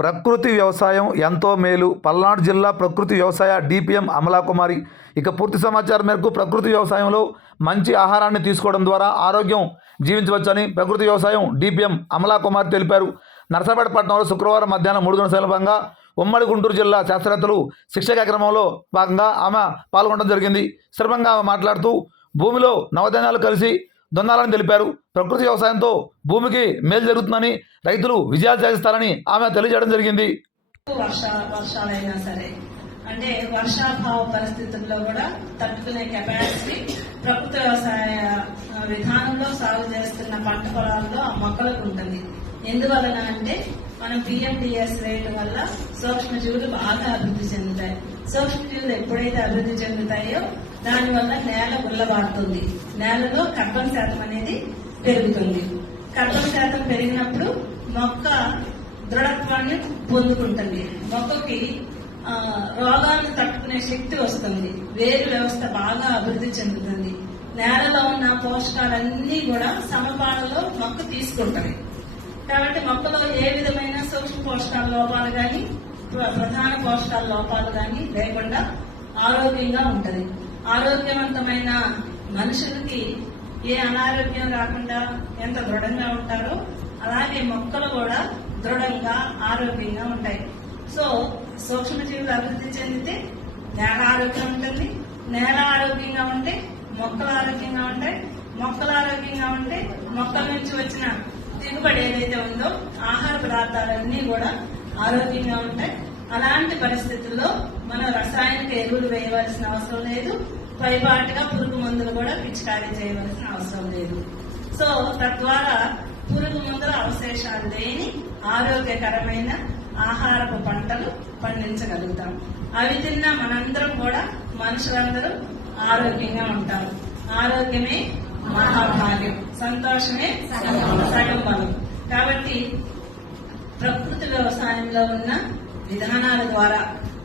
ప్రకృతి వ్యవసాయం ఎంతో మేలు. పల్నాడు జిల్లా ప్రకృతి వ్యవసాయ డిపిఎం అమలాకుమారి. ఇక పూర్తి సమాచారం మేరకు ప్రకృతి వ్యవసాయంలో మంచి ఆహారాన్ని తీసుకోవడం ద్వారా ఆరోగ్యం జీవించవచ్చని ప్రకృతి వ్యవసాయం డిపిఎం అమలాకుమారి తెలిపారు. నర్సాపేట పట్టణంలో శుక్రవారం మధ్యాహ్నం మూడు గంటల సందర్భంగా ఉమ్మడి గుంటూరు జిల్లా శాస్త్రవేత్తలు శిక్ష కార్యక్రమంలో భాగంగా ఆమె పాల్గొనడం జరిగింది. సందర్భంగా ఆమె మాట్లాడుతూ భూమిలో నవధాన్యాలు కలిసి దున్నాలని తెలిపారు. ప్రకృతి వ్యవసాయంతో భూమికి మేలు జరుగుతుందని రైతులు విజయాలు సాధిస్తారని ఆమె తెలియజేయడం జరిగింది. వర్షాలైనా సరే అంటే వర్షాభావ పరిస్థితుల్లో కూడా తట్టుకునే కెపాసిటీ ప్రకృతి వ్యవసాయ విధానంలో సాగు చేస్తున్న పంట పొలాల్లో ఆ మొక్కలకు ఉంటుంది. ఎందువలన అంటే మనం పిఎండిఎస్ రేట్ వల్ల సూక్ష్మజీవులు బాగా అభివృద్ధి చెందుతాయి. సూక్ష్మజీవులు ఎప్పుడైతే అభివృద్ధి చెందుతాయో దానివల్ల నేల గుల్లబారుతుంది. నేలలో కర్బన్ శాతం అనేది పెరుగుతుంది. కర్బన్ శాతం పెరిగినప్పుడు మొక్క దృఢత్వాన్ని పొందుకుంటుంది. మొక్కకి రోగాలను తట్టుకునే శక్తి వస్తుంది. వేరు వ్యవస్థ బాగా అభివృద్ధి చెందుతుంది. నేలలో ఉన్న పోషకాలన్నీ కూడా సమపాలలో మొక్క తీసుకుంటాయి. కాబట్టి మొక్కలో ఏ విధమైన సూక్ష్మ పోషకాల లోపాలు కానీ ప్రధాన పోషకాల లోపాలు కానీ లేకుండా ఆరోగ్యంగా ఉంటది. ఆరోగ్యవంతమైన మనుషులకి ఏ అనారోగ్యం రాకుండా ఎంత దృఢంగా ఉంటారో అలాగే మొక్కలు కూడా దృఢంగా ఆరోగ్యంగా ఉంటాయి. సో సూక్ష్మజీవులు అభివృద్ధి చెందితే నేల ఆరోగ్యం ఉంటుంది నేల ఆరోగ్యంగా ఉంటే మొక్కలు ఆరోగ్యంగా ఉంటాయి మొక్కలు ఆరోగ్యంగా ఉంటే మొక్కల నుంచి వచ్చిన దిగుబడి ఏదైతే ఉందో ఆహార పదార్థాలన్నీ కూడా ఆరోగ్యంగా ఉంటాయి. అలాంటి పరిస్థితుల్లో మనం రసాయనిక ఎరువులు వేయవలసిన అవసరం లేదు. పైపాటుగా పురుగు మందులు కూడా పిచికారీ చేయవలసిన అవసరం లేదు. సో తద్వారా పురుగు మందుల అవశేషాలు లేని ఆరోగ్యకరమైన ఆహారపు పంటలు పండించగలుగుతాం. అవి తిన్న మనందరం కూడా మనుషులందరూ ఆరోగ్యంగా ఉంటారు. ఆరోగ్యమే మహాభాగ్యం. సంతోషమే సగం బలం. కాబట్టి ప్రకృతి వ్యవసాయంలో ఉన్న విధానాల ద్వారా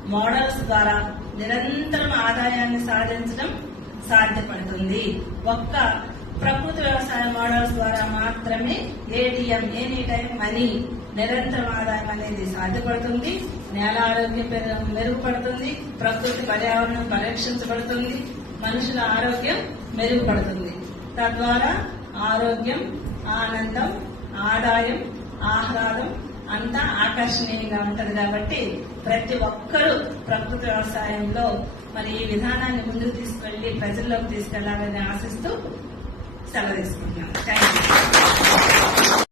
మోడల్స్ ద్వారా నిరంతరం ఆదాయాన్ని సాధించడం సాధ్యపడుతుంది. ఒక్క ప్రకృతి వ్యవసాయ మోడల్స్ ద్వారా మాత్రమే ఏటీఎం ఎనీ టైం మనీ నిరంతరం ఆదాయం అనేది సాధ్యపడుతుంది. నేల ఆరోగ్యం మెరుగుపడుతుంది. ప్రకృతి పర్యావరణం పరిరక్షించబడుతుంది. మనుషుల ఆరోగ్యం మెరుగుపడుతుంది. తద్వారా ఆరోగ్యం ఆనందం ఆదాయం ఆహ్లాదం అంతా ఆకర్షణీయంగా ఉంటది కాబట్టి ప్రతి ఒక్కరూ ప్రకృతి వ్యవసాయంలో మరి ఈ విధానాన్ని ముందుకు తీసుకెళ్ళి ప్రజల్లోకి తీసుకెళ్ళాలని ఆశిస్తూ సెలవు తీసుకుంటున్నాను థ్యాంక్ యూ